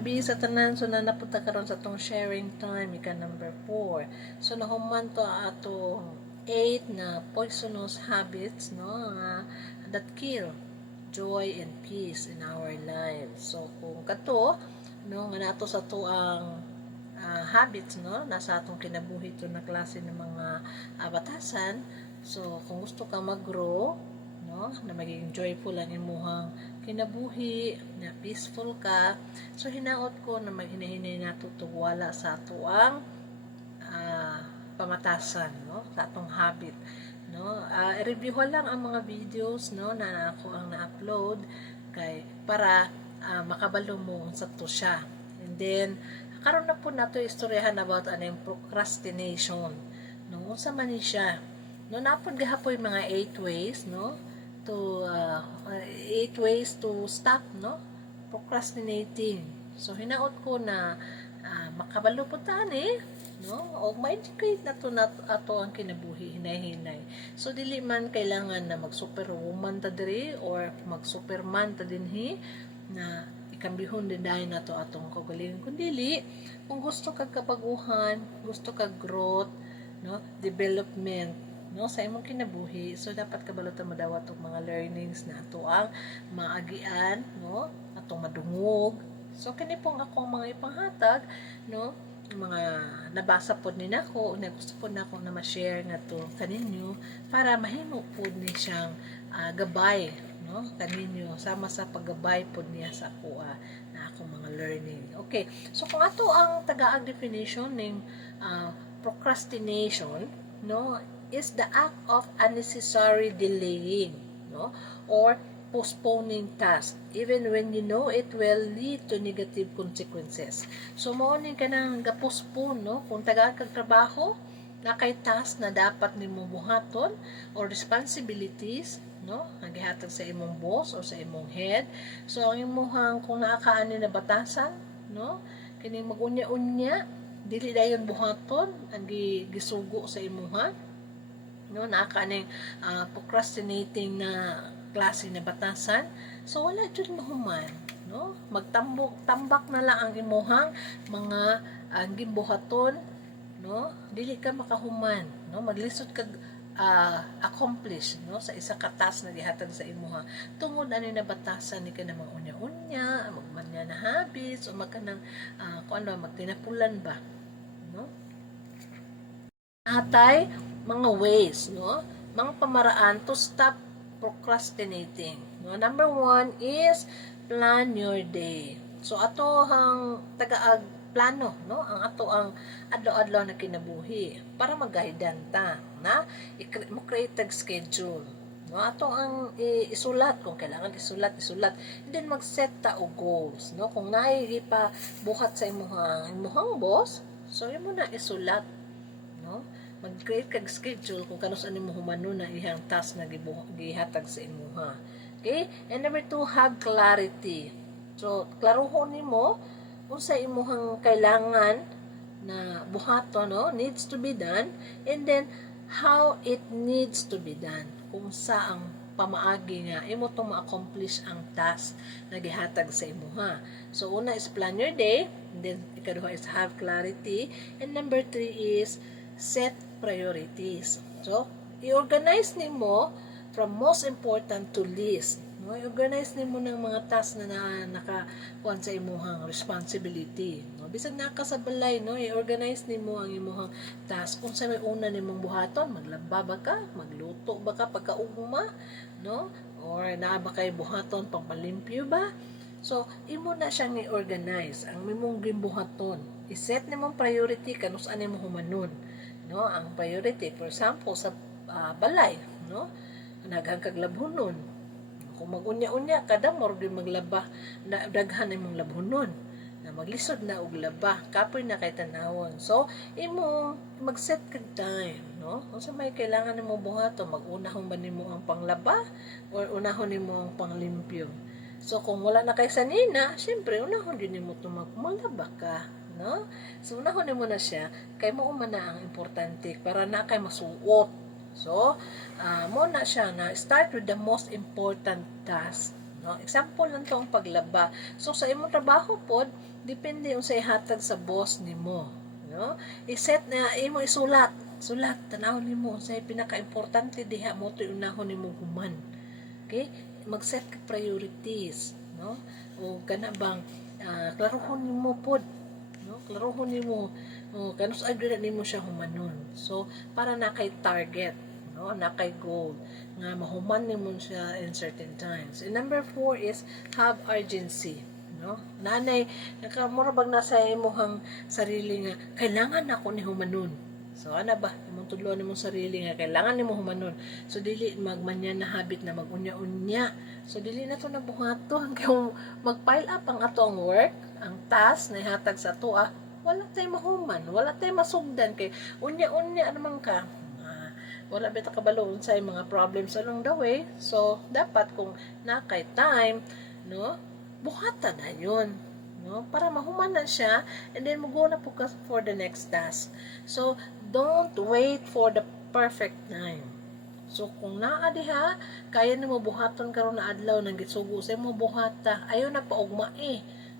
Sabi sa tanan, so na napunta karon sa tong sharing time, ika number 4. So nahuman to ato 8 na poisonous habits, no, that kill joy and peace in our lives. So kung kato, no, nga nato sa to ang habits, no, nasa atong kinabuhi to na klase ng mga batasan. So kung gusto ka mag-grow, no, na maging joyful ang imuhang kinabuhi, na peaceful ka, so hinaot ko na maghinahinay nato wala sa ato ang pamatasan, no, sa atong habit, no. I-review lang ang mga videos, no, na ako ang na-upload kay para makabalo mo sa to siya. And then karon na po nato istoryahan about aning procrastination, no, unsa man ni siya, no. Napod gahapoy mga 8 ways, no, to 8 ways to stop, no, procrastinating. So hinaot ko na makabalo po tani, no, o ma-educate na to ato ang kinabuhi hinay-hinay. So dili man kailangan na mag-superwoman ta diri or mag-superman ta dinhi na ikambihon din dahil na to atong kaugalingon, kundi kung gusto kag kabaguhan, gusto kag growth, no, development, no, sa imong kinabuhi, so dapat kabalutan mo daw atong mga learnings na ato ang maagian, no, atong madungog. So kini pong akong mga ipanghatag, no, mga nabasa pod ni nako, na gusto pod nako na ma-share ngadto kaninyo para mahimo pod ni siyang gabay, no, kaninyo sama sa paggabay pod niya sa ako na akong mga learning. Okay, so kung ato ang tagaag definition ning procrastination, no, is the act of unnecessary delaying, no, or postponing task even when you know it will lead to negative consequences. So mao ni kanang ga-postpone, no, kung tagaan kag trabaho na kay task na dapat nimo buhaton or responsibilities, no, ang gihatag sa imong boss or sa imong head. So ang imong kung naa ka ani na batasan, no, kini magunya-unya dili dayon buhaton ang gisugo sa imuha, no, naa ka ning procrastinating na klase na batasan. So wala jud mahuman, no, tambak na lang ang imuhang mga ang gimbuhaton, no, dili ka makahuman, no, maglisod kag accomplish, no, sa isa ka task na gihatag sa imuha tungod ani na batasan ni kanang mga unya-unya, magmanya na habits o magkanang kung ano magtinapulan ba, no. Atay mga ways, no, mga pamaraan to stop procrastinating, no. Number 1 is plan your day. So ato hang tagaag plano, no, ang ato ang adlaw-adlaw na kinabuhi para magahidan ta na mo create tag schedule, no, ato ang isulat kung kailangan isulat, and then mag-set ta og goals, no, kung naay pa buhat sa imong boss, so imo na isulat, no, mag-create kag schedule kung kanus ani mo humano na ihang task na gihatag sa imuha. Okay? And number 2, have clarity. So klaruhon nimo unsa imuhang kailangan na buhaton, no, needs to be done, and then how it needs to be done, kung sa ang pamaagi nga imo tong ma-accomplish ang task na gihatag sa imuha. So una is plan your day, and then ikaduha is have clarity, and number 3 is set priorities. So i-organize nimo from most important to least, no, i-organize nimo ng mga task na nakakuan sa imuhang responsibility, no, bisag naka sa balay, no, i-organize nimo ang imuhang task kung sa may una nimong buhaton, maglaba ba ka, magluto ba ka pagkaugma, no, or naa ba kay buhaton pagpalimpyo ba. So imo na siyang i-organize ang imong gimbuhaton, i-set nimong priority kanus ani mo humanon, no, ang priority for example sa balay, no, naghang kag labhonon, kung magunya-unya kada mo rin maglaba na daghan imong labhonon na maglisod na og laba kapoy na kay tanawon. So imo mag-set kag time, no, unsa may kailangan nimo buhaton, mag-unahon ba nimo ang panglaba or unahon nimo ang panglimpyo. So kung wala na kay sanina, syempre unahon din nimo maglaba ka, no. So unahon nimo na siya kay mao man na ang importante para na kay masuot. So mo na siya na start with the most important task, no. Example lang to ang paglaba. So sa imong trabaho pod depende yung sa ihatag sa boss nimo, no? I-set na imo isulat, tanawon nimo sa pinaka-importante diha mo to unahon nimo human. Okay? Mag-set ka priorities, no? O kana bang klarohon nimo pod, no? Klarohon nimo kanus agad nimo siya humanon. So para na kay target, no? Na kay goal nga mahuman nimo siya in certain times. And number 4 is have urgency, no? Nanay nakamura bag nasa imong sarili nga kailangan ako ni humanon. So ana ba imong tudlon nimong sarili nga kailangan nimo humanon. So dili magmanyan na habit na magunya-unya. So dili na to nabuhaton kay mag-pile up ang ato ang work, ang task na ihatag sa ato wala tay mahuman, wala tay masugdan kay unya-unya naman ka. Wala bita kabalo sa mga problems along the way. So dapat kung nakay time, no, buhatan na yun, no, para mahuman na siya and then mo na focus for the next task. So don't wait for the perfect time. So kung naa diha kaya nimo buhaton karon na adlaw nang gisugo sa mo buhata, ayo na paugma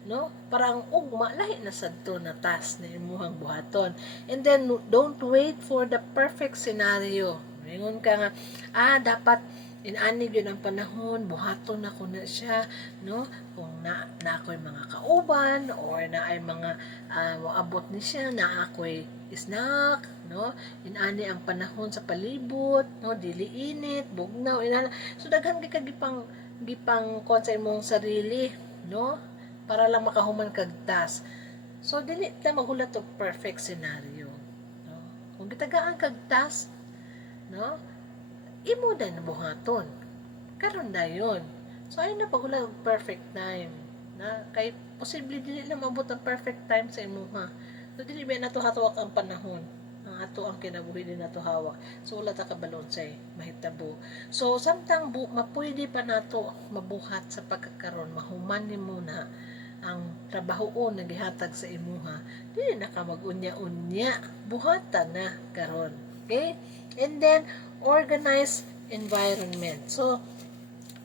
no, parang ugma lahi na sadto na task na imuhang buhaton. And then don't wait for the perfect scenario. Mingon ka nga dapat inani gyud ang panahon buhaton ako na siya, no, kung na ako'y mga kauban or na ay mga abot ni siya na ako'y snack, no, inani ang panahon sa palibot, no, dili init bugnaw inana. So daghan kay gipang kon sa imong sarili, no, para lang makahuman kag task. So dili ta magulat og perfect scenario, no, kung gitagaan kag task, no, imo na buhaton karon dayon. So ay na pagula og perfect time na kay posible dili na maabot ang perfect time sa imuha. So dili ba nato hatawak ang panahon, ang ato ang kinabuhi din nato hawak. So wala ta kabalon say mahitabo. So samtang mapwede pa nato mabuhat sa pagkakaron, mahuman nimo na ang trabahoon na gihatag sa imuha, dili na ka magunya-unya, buhatan na karon. Okay? And then organize environment. So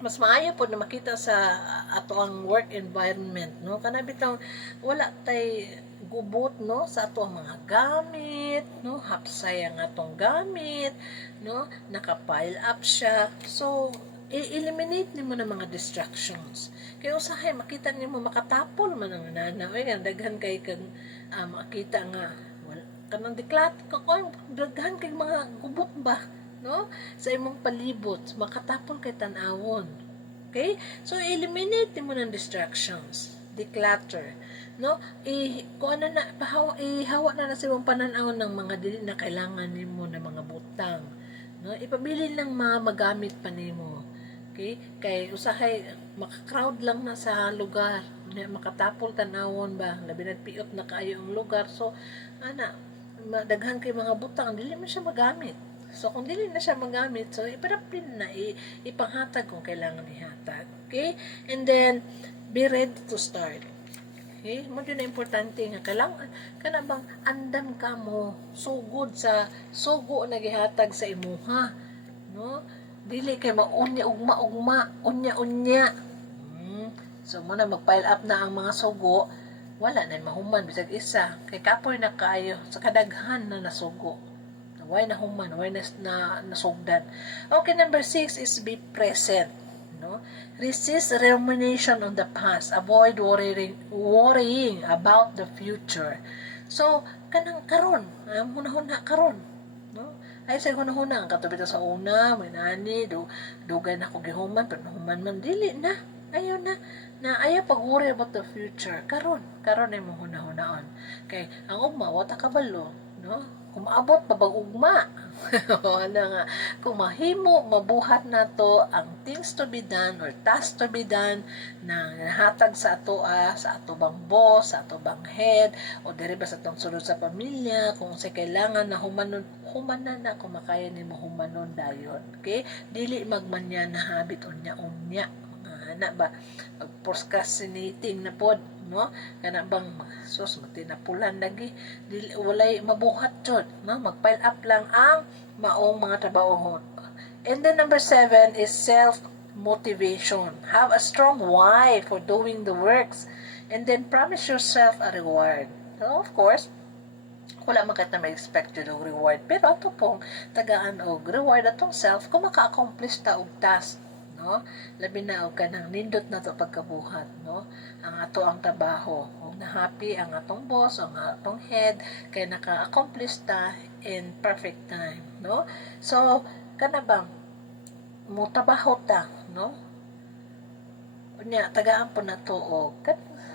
mas maayo po na makita sa ato ang work environment, no, kana bitaw wala tay gubot, no, sa ato ang mga gamit, no, hapsay ang atong gamit, no, naka-pile up siya. So i-eliminate nimo na mga distractions. Kaya usahay makita nimo makatapol man ang nanaw nga daghan kay kag makita nga kanang diklat ko daghan kay mga gubot ba, no, sa imong palibot makatapol kay tan-awon. Okay? So eliminate nimo ng distractions, declutter, no, kung ano na ihawa na sa imong panan-awon ng mga dili na kailangan nimo na mga butang, no, ipabili lang mga magamit pa nimo. Okay? Kay usahay maka-crowd lang na sa lugar, makatapol tanawon ba, labi nagpiot na kaayo ang lugar. So daghan kay mga butang dili man siya magamit. So kung dili na siya magamit, so iparapin na ipanghatag kung kailangan ihatag. Okay? And then be ready to start. Okay? Mo na importante nga kailangan kana bang andam ka mo sugod sa sugo na gihatag sa imuha, no? Dili kay maunya-ugma, unya-unya. So muna mag-pile up na ang mga sugo, wala na mahuman bisag isa kay kapoy na kaayo sa kadaghan na nasugo. Why na human, why na nasugdan. Okay, number 6 is be present, no? Resist rumination on the past. Avoid worrying about the future. So kanang karon, hunahuna karon, no? Ay sa hunahuna ang katubit sa una, may nani dugay na ko gihuman pero human man dili na. Ayaw na ayaw pag-worry about the future. Karon ay mo hunahunaon. Kay ang ugma wata kabalo, no? Kung maabot babag ugma. Ano nga, kung mahimo mabuhat nato ang things to be done or task to be done na nahatag sa ato sa ato bang boss, sa ato bang head o diri ba sa atong sulod sa pamilya, kung sa kailangan na humanon na kung makaya nimo humanon dayon. Okay? Dili magmanya na habit unya ana ba procrastinating na pod, no, kana bang sus matinapulan lagi dili walay mabuhat jud, no, mag-pile up lang ang maong mga trabaho. And then number 7 is self motivation. Have a strong why for doing the works. And then promise yourself a reward. So of course, wala man kita may expect yun og reward, pero ato pong tagaan og reward atong self kung maka-accomplish ta og task, no? Labi na og kanang nindot na to pagkabuhat, no? Ang ato ang trabaho, og na happy ang atong boss, ang atong head kay naka-accomplish ta in perfect time, no? So kana bang mo trabaho ta, no? Unya tagaan po na to og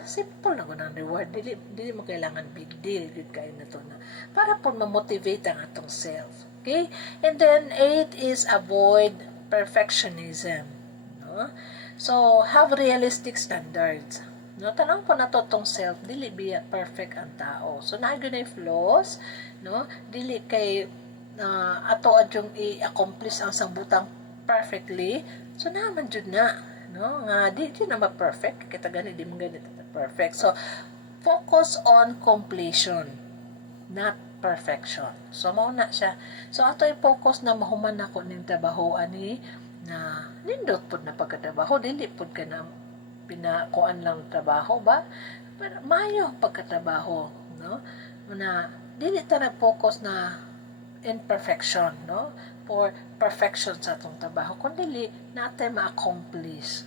simple na ng reward, dili mo kailangan big deal good kayo na to na para po ma-motivate ang atong self. Okay, and then 8 is avoid perfectionism, no? So have realistic standards, no? Tanang po na to tong self, dili biya perfect ang tao, so naagyo na flaws, no? Dili kay ato adyong i-accomplish ang sangbutang perfectly, so naman jud na, no? Nga di na ma-perfect kita gani di mo ganito perfect. So focus on completion, not perfection. So mao na siya. So ato i-focus na mahuman nako ning trabaho ani na nindot pud na pagkatrabaho, dili pud ka na pinakuan lang trabaho ba, pero mayo pagkatrabaho, no? Na dili ta nag-focus na imperfection, no? For perfection sa atong trabaho, kundi natay ma-accomplish,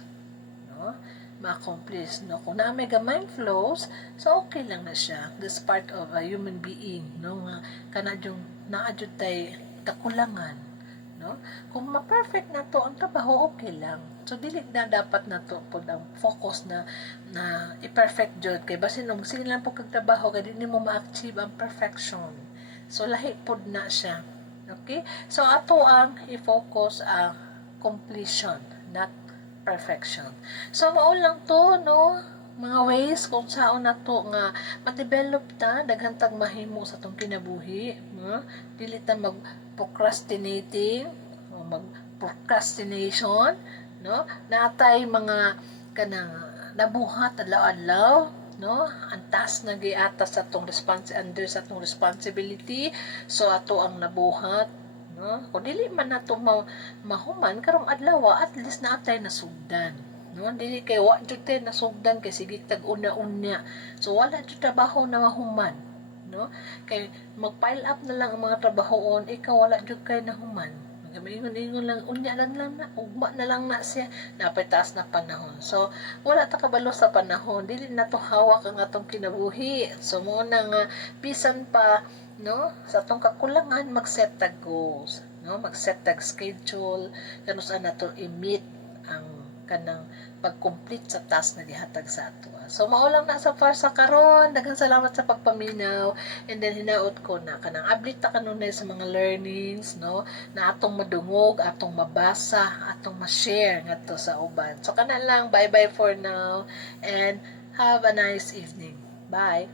no? Ma-accomplish, no? Kung na may gamay flows, so okay lang na siya. This part of a human being, no? Kanadyung naadyo tay kakulangan, no? Kung ma-perfect na to ang trabaho, okay lang. So dili na dapat na to pod ang focus na i-perfect jud kay basin og sige lang po kag trabaho kay di mo ma-achieve ang perfection. So lahi pod na siya. Okay? So ato ang i-focus ang completion, not perfection. So mao lang to, no? Mga ways kung saan na to nga ma-develop ta daghan tag mahimo sa tong kinabuhi, no? Dili ta mag-procrastinating o mag-procrastination, no? Natay mga kanang nabuhat adlaw-adlaw, no? Ang task na giata sa atong under sa atong responsibility, so ato ang nabuhat, no? Kung dili man nato mahuman karong adlaw, at least naatay nasugdan, no? Dili kay wa jud tay nasugdan kay sige tag una-unya, so wala jud trabaho na mahuman, no? Kay mag-pile up na lang ang mga trabahoon, ikaw wala jud kay nahuman, maingon-ingon lang, unya lang na, ugma na lang na siya, napay taas na panahon. So, wala ta kabalo sa panahon, dili na to hawak ang atong kinabuhi. So, mo na nga, bisan pa, no, sa atong kakulangan, mag-set tag goals, no, mag-set tag schedule, kano saan na to i-meet ang kanang pag-complete sa task na gihatag sa ato. So mao lang na sa far sa karon, daghang salamat sa pagpaminaw, and then hinaot ko na kanang ablit ta kanunay sa mga learnings, no, na atong madungog, atong mabasa, atong ma-share ngadto sa uban. So kana lang, bye bye for now and have a nice evening. Bye.